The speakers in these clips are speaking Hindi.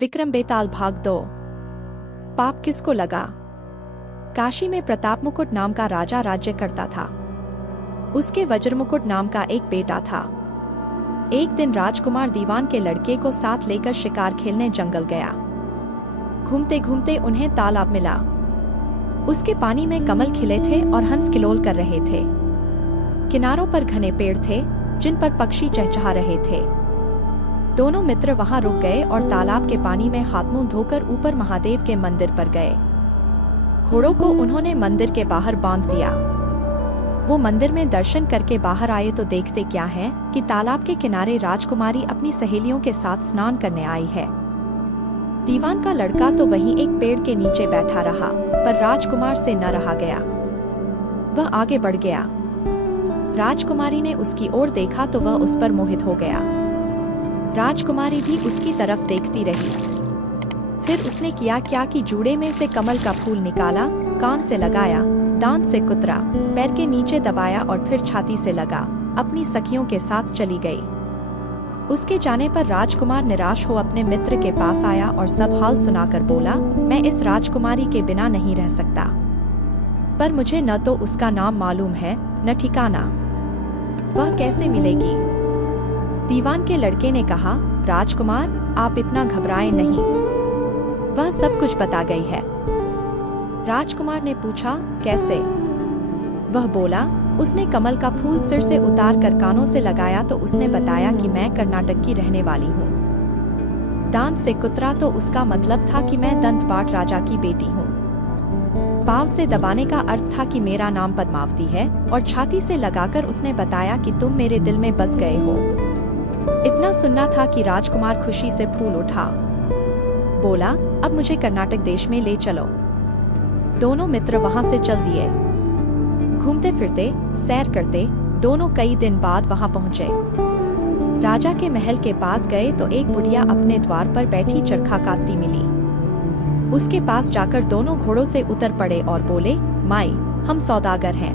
विक्रम बेताल भाग 2। पाप किसको लगा। काशी में प्रताप मुकुट नाम का राजा राज्य करता था। उसके वज्रमुकुट नाम का एक बेटा था। एक दिन राजकुमार दीवान के लड़के को साथ लेकर शिकार खेलने जंगल गया। घूमते घूमते उन्हें तालाब मिला। उसके पानी में कमल खिले थे और हंस किलोल कर रहे थे। किनारों पर घने पेड़ थे जिन पर पक्षी चहचहा रहे थे। दोनों मित्र वहां रुक गए और तालाब के पानी में हाथ मुंह धोकर ऊपर महादेव के मंदिर पर गए। घोड़ों को उन्होंने मंदिर के बाहर बांध दिया। वो मंदिर में दर्शन करके बाहर आए तो देखते क्या है कि तालाब के किनारे राजकुमारी अपनी सहेलियों के साथ स्नान करने आई है। दीवान का लड़का तो वहीं एक पेड़ के नीचे बैठा रहा, पर राजकुमार से न रहा गया। वह आगे बढ़ गया। राजकुमारी ने उसकी ओर देखा तो वह उस पर मोहित हो गया। राजकुमारी भी उसकी तरफ देखती रही। फिर उसने किया क्या कि जूड़े में से कमल का फूल निकाला, कान से लगाया, दांत से कुतरा, पैर के नीचे दबाया और फिर छाती से लगा, अपनी सखियों के साथ चली गई। उसके जाने पर राजकुमार निराश हो अपने मित्र के पास आया और सब हाल सुनाकर बोला, मैं इस राजकुमारी के बिना नहीं रह सकता, पर मुझे न तो उसका नाम मालूम है न ठिकाना। वह कैसे मिलेगी। दीवान के लड़के ने कहा, राजकुमार आप इतना घबराएं नहीं, वह सब कुछ बता गई है। राजकुमार ने पूछा, कैसे। वह बोला, उसने कमल का फूल सिर से उतार कर कानों से लगाया तो उसने बताया कि मैं कर्नाटक की रहने वाली हूँ। दांत से कुतरा तो उसका मतलब था कि मैं दंतपाट राजा की बेटी हूँ। पाँव से दबाने का अर्थ था कि मेरा नाम पद्मावती है, और छाती से लगाकर उसने बताया कि तुम मेरे दिल में बस गए हो। इतना सुनना था कि राजकुमार खुशी से फूल उठा। बोला, अब मुझे कर्नाटक देश में ले चलो। दोनों मित्र वहां से चल दिए। घूमते फिरते सैर करते दोनों कई दिन बाद वहां पहुंचे। राजा के महल के पास गए तो एक बुढ़िया अपने द्वार पर बैठी चरखा काटती मिली। उसके पास जाकर दोनों घोड़ों से उतर पड़े और बोले, माई हम सौदागर हैं,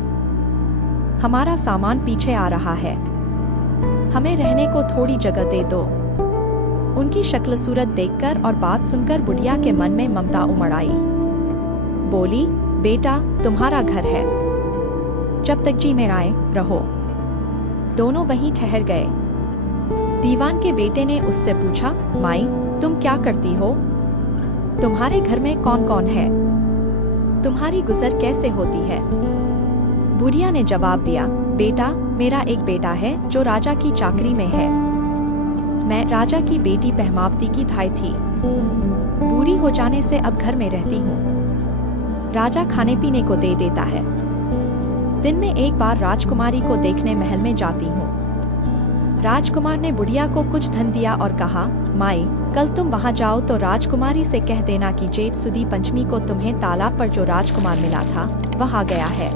हमारा सामान पीछे आ रहा है, हमें रहने को थोड़ी जगह दे दो। उनकी शक्ल सूरत देखकर और बात सुनकर बुढ़िया के मन में ममता उमड़ आई। बोली, बेटा तुम्हारा घर है, जब तक जी में आए रहो। दोनों वहीं ठहर गए। दीवान के बेटे ने उससे पूछा, माई तुम क्या करती हो, तुम्हारे घर में कौन कौन है, तुम्हारी गुजर कैसे होती है। बुढ़िया ने जवाब दिया, बेटा मेरा एक बेटा है जो राजा की चाकरी में है। मैं राजा की बेटी पहमावती की धाई थी। बूढ़ी हो जाने से अब घर में रहती हूँ। राजा खाने पीने को दे देता है। दिन में एक बार राजकुमारी को देखने महल में जाती हूँ। राजकुमार ने बुढ़िया को कुछ धन दिया और कहा, माई कल तुम वहाँ जाओ तो राजकुमारी से कह देना कि जेठ सुदी पंचमी को तुम्हें तालाब पर जो राजकुमार मिला था वह आ गया है।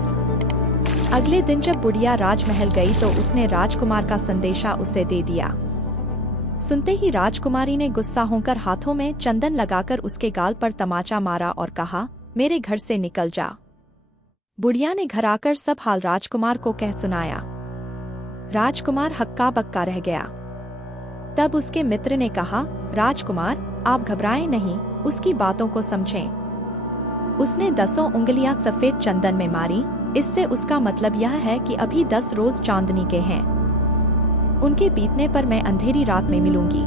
अगले दिन जब बुढ़िया राजमहल गई तो उसने राजकुमार का संदेशा उसे दे दिया। सुनते ही राजकुमारी ने गुस्सा होकर हाथों में चंदन लगाकर उसके गाल पर तमाचा मारा और कहा, मेरे घर से निकल जा। बुढ़िया ने घर आकर सब हाल राजकुमार को कह सुनाया। राजकुमार हक्का बक्का रह गया। तब उसके मित्र ने कहा, राजकुमार आप घबराएं नहीं, उसकी बातों को समझें। उसने 10 उंगलियां सफेद चंदन में मारी, इससे उसका मतलब यह है कि अभी 10 रोज चांदनी के हैं। उनके बीतने पर मैं अंधेरी रात में मिलूंगी।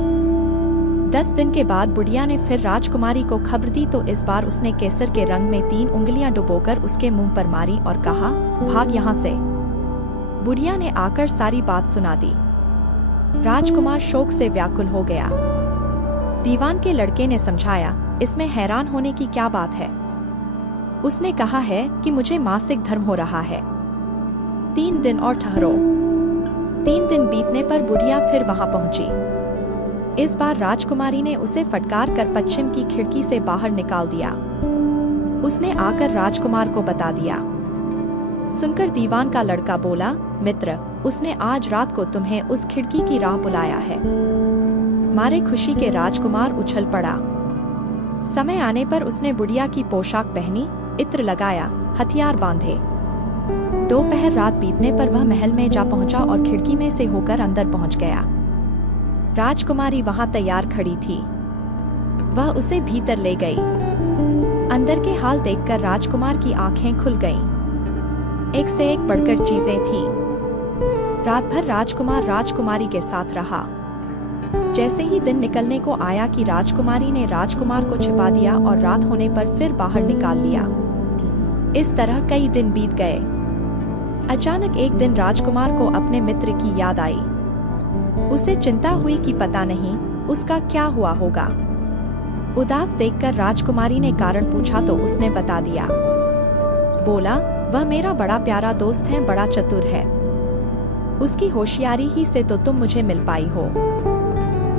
10 दिन के बाद बुढ़िया ने फिर राजकुमारी को खबर दी तो इस बार उसने केसर के रंग में 3 उंगलियां डुबोकर उसके मुंह पर मारी और कहा, भाग यहाँ से। बुढ़िया ने आकर सारी बात सुना दी। राजकुमार शोक से व्याकुल हो गया। दीवान के लड़के ने समझाया, इसमें हैरान होने की क्या बात है। उसने कहा है कि मुझे मासिक धर्म हो रहा है, 3 दिन और ठहरो। 3 दिन बीतने पर बुढ़िया फिर वहां पहुंची। इस बार राजकुमारी ने उसे फटकार कर पश्चिम की खिड़की से बाहर निकाल दिया। उसने आकर राजकुमार को बता दिया। सुनकर दीवान का लड़का बोला, मित्र उसने आज रात को तुम्हें उस खिड़की की राह बुलाया है। मारे खुशी के राजकुमार उछल पड़ा। समय आने पर उसने बुढ़िया की पोशाक पहनी, इत्र लगाया, हथियार बांधे। दोपहर रात बीतने पर वह महल में जा पहुंचा और खिड़की में से होकर अंदर पहुंच गया। राजकुमारी वहां तैयार खड़ी थी। वह उसे भीतर ले गई। अंदर के हाल देखकर राजकुमार की आंखें खुल गईं। एक से एक बढ़कर चीजें थीं। रात भर राजकुमार राजकुमारी के साथ रहा। जैसे ही दिन निकलने को आया कि राजकुमारी ने राजकुमार को छिपा दिया और रात होने पर फिर बाहर निकाल लिया। इस तरह कई दिन बीत गए। अचानक एक दिन राजकुमार को अपने मित्र की याद आई। उसे चिंता हुई कि पता नहीं उसका क्या हुआ होगा। उदास देखकर राजकुमारी ने कारण पूछा तो उसने बता दिया। बोला, वह मेरा बड़ा प्यारा दोस्त है, बड़ा चतुर है। उसकी होशियारी ही से तो तुम मुझे मिल पाई हो।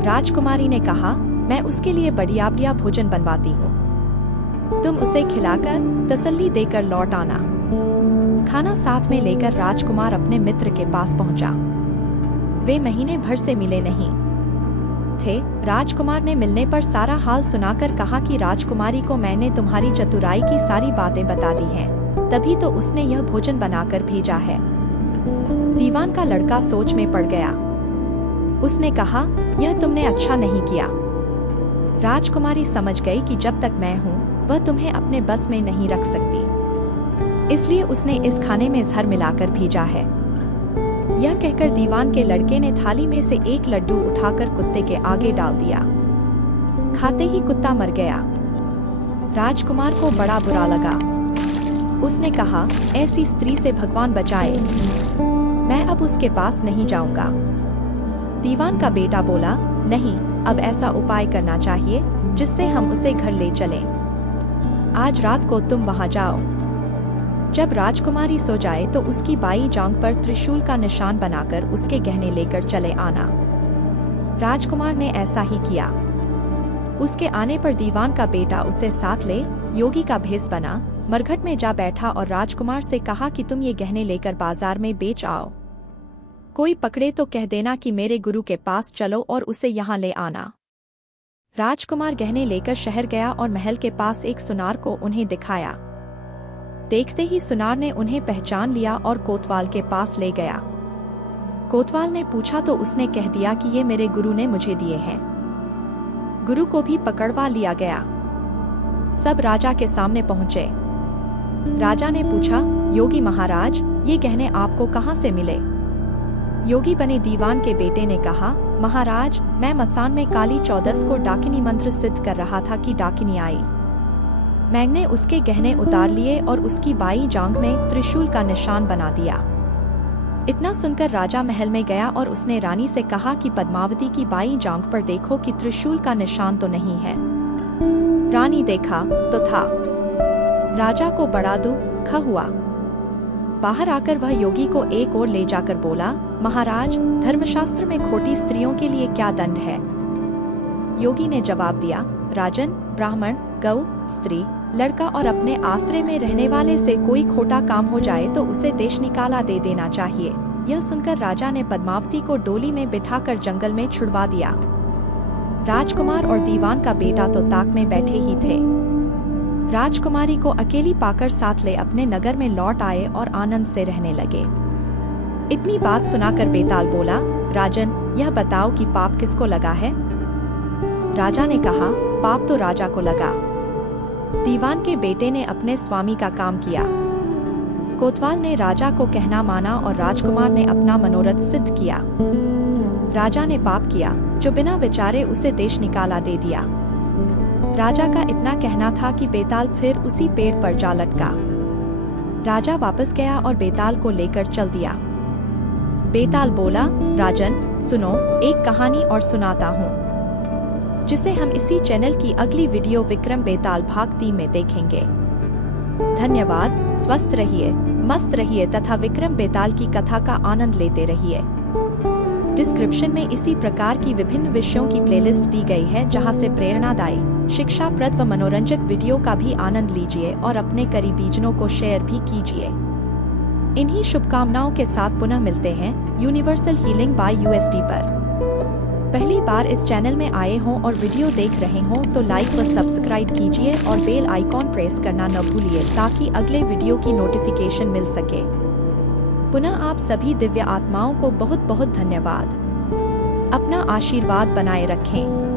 राजकुमारी ने कहा, मैं उसके लिए बढ़िया बढ़िया भोजन बनवाती हूँ। तुम उसे खिलाकर तसल्ली देकर लौट आना। खाना साथ में लेकर राजकुमार अपने मित्र के पास पहुंचा। वे महीने भर से मिले नहीं थे। राजकुमार ने मिलने पर सारा हाल सुनाकर कहा कि राजकुमारी को मैंने तुम्हारी चतुराई की सारी बातें बता दी हैं, तभी तो उसने यह भोजन बनाकर भेजा है। दीवान का लड़का सोच में पड़ गया। उसने कहा, यह तुमने अच्छा नहीं किया। राजकुमारी समझ गई कि जब तक मैं हूँ वह तुम्हें अपने बस में नहीं रख सकती, इसलिए उसने इस खाने में जहर मिलाकर भेजा है। यह कहकर दीवान के लड़के ने थाली में से एक लड्डू उठाकर कुत्ते के आगे डाल दिया। खाते ही कुत्ता मर गया। राजकुमार को बड़ा बुरा लगा। उसने कहा, ऐसी स्त्री से भगवान बचाए, मैं अब उसके पास नहीं जाऊंगा। दीवान का बेटा बोला, नहीं, अब ऐसा उपाय करना चाहिए जिससे हम उसे घर ले चलें। आज रात को तुम वहां जाओ। जब राजकुमारी सो जाए तो उसकी बाई जांघ पर त्रिशूल का निशान बनाकर उसके गहने लेकर चले आना। राजकुमार ने ऐसा ही किया। उसके आने पर दीवान का बेटा उसे साथ ले योगी का भेष बना, मरघट में जा बैठा और राजकुमार से कहा कि तुम ये गहने लेकर बाजार में बेच आओ। कोई पकड़े तो कह देना कि मेरे गुरु के पास चलो और उसे यहाँ ले आना। राजकुमार गहने लेकर शहर गया और महल के पास एक सुनार को उन्हें दिखाया। देखते ही सुनार ने उन्हें पहचान लिया और कोतवाल के पास ले गया। कोतवाल ने पूछा तो उसने कह दिया कि ये मेरे गुरु ने मुझे दिए हैं। गुरु को भी पकड़वा लिया गया। सब राजा के सामने पहुंचे। राजा ने पूछा, योगी महाराज, ये गहने आपको कहाँ से मिले? योगी बने दीवान के बेटे ने कहा, महाराज, मैं मसान में काली चौदस को डाकिनी मंत्र सिद्ध कर रहा था कि डाकिनी आई। मैंने उसके गहने उतार लिए और उसकी बाई जांघ में त्रिशूल का निशान बना दिया। इतना सुनकर राजा महल में गया और उसने रानी से कहा कि पद्मावती की बाई जांघ पर देखो कि त्रिशूल का निशान तो नहीं है। रानी देखा तो था। राजा को बड़ा दुख हुआ। बाहर आकर वह योगी को एक ओर ले जाकर बोला, महाराज, धर्मशास्त्र में खोटी स्त्रियों के लिए क्या दंड है? योगी ने जवाब दिया, राजन, ब्राह्मण, गौ, स्त्री, लड़का और अपने आश्रय में रहने वाले से कोई खोटा काम हो जाए तो उसे देश निकाला दे देना चाहिए। यह सुनकर राजा ने पद्मावती को डोली में बिठाकर जंगल में छुड़वा दिया। राजकुमार और दीवान का बेटा तो ताक में बैठे ही थे। राजकुमारी को अकेली पाकर साथ ले अपने नगर में लौट आए और आनंद से रहने लगे। इतनी बात सुनाकर बेताल बोला, राजन, यह बताओ कि पाप किसको लगा है? राजा ने कहा, पाप तो राजा को लगा। दीवान के बेटे ने अपने स्वामी का काम किया। कोतवाल ने राजा को कहना माना और राजकुमार ने अपना मनोरथ सिद्ध किया। राजा ने पाप किया, जो बिना विचारे उसे देश निकाला दे दिया। राजा का इतना कहना था कि बेताल फिर उसी पेड़ पर जा लटका। राजा वापस गया और बेताल को लेकर चल दिया। बेताल बोला, राजन, सुनो, एक कहानी और सुनाता हूँ, जिसे हम इसी चैनल की अगली वीडियो विक्रम बेताल भाग 3 में देखेंगे। धन्यवाद। स्वस्थ रहिए, मस्त रहिए तथा विक्रम बेताल की कथा का आनंद लेते रहिए। डिस्क्रिप्शन में इसी प्रकार की विभिन्न विषयों की प्लेलिस्ट दी गई है, जहां से प्रेरणादायी, शिक्षाप्रद व मनोरंजक वीडियो का भी आनंद लीजिए और अपने करीबीजनों को शेयर भी कीजिए। इन्हीं शुभकामनाओं के साथ पुनः मिलते हैं यूनिवर्सल हीलिंग बाय यूएसडी पर। पहली बार इस चैनल में आए हों और वीडियो देख रहे हों तो लाइक व सब्सक्राइब कीजिए और बेल आइकॉन प्रेस करना न भूलिए ताकि अगले वीडियो की नोटिफिकेशन मिल सके। पुनः आप सभी दिव्य आत्माओं को बहुत बहुत धन्यवाद। अपना आशीर्वाद बनाए रखें।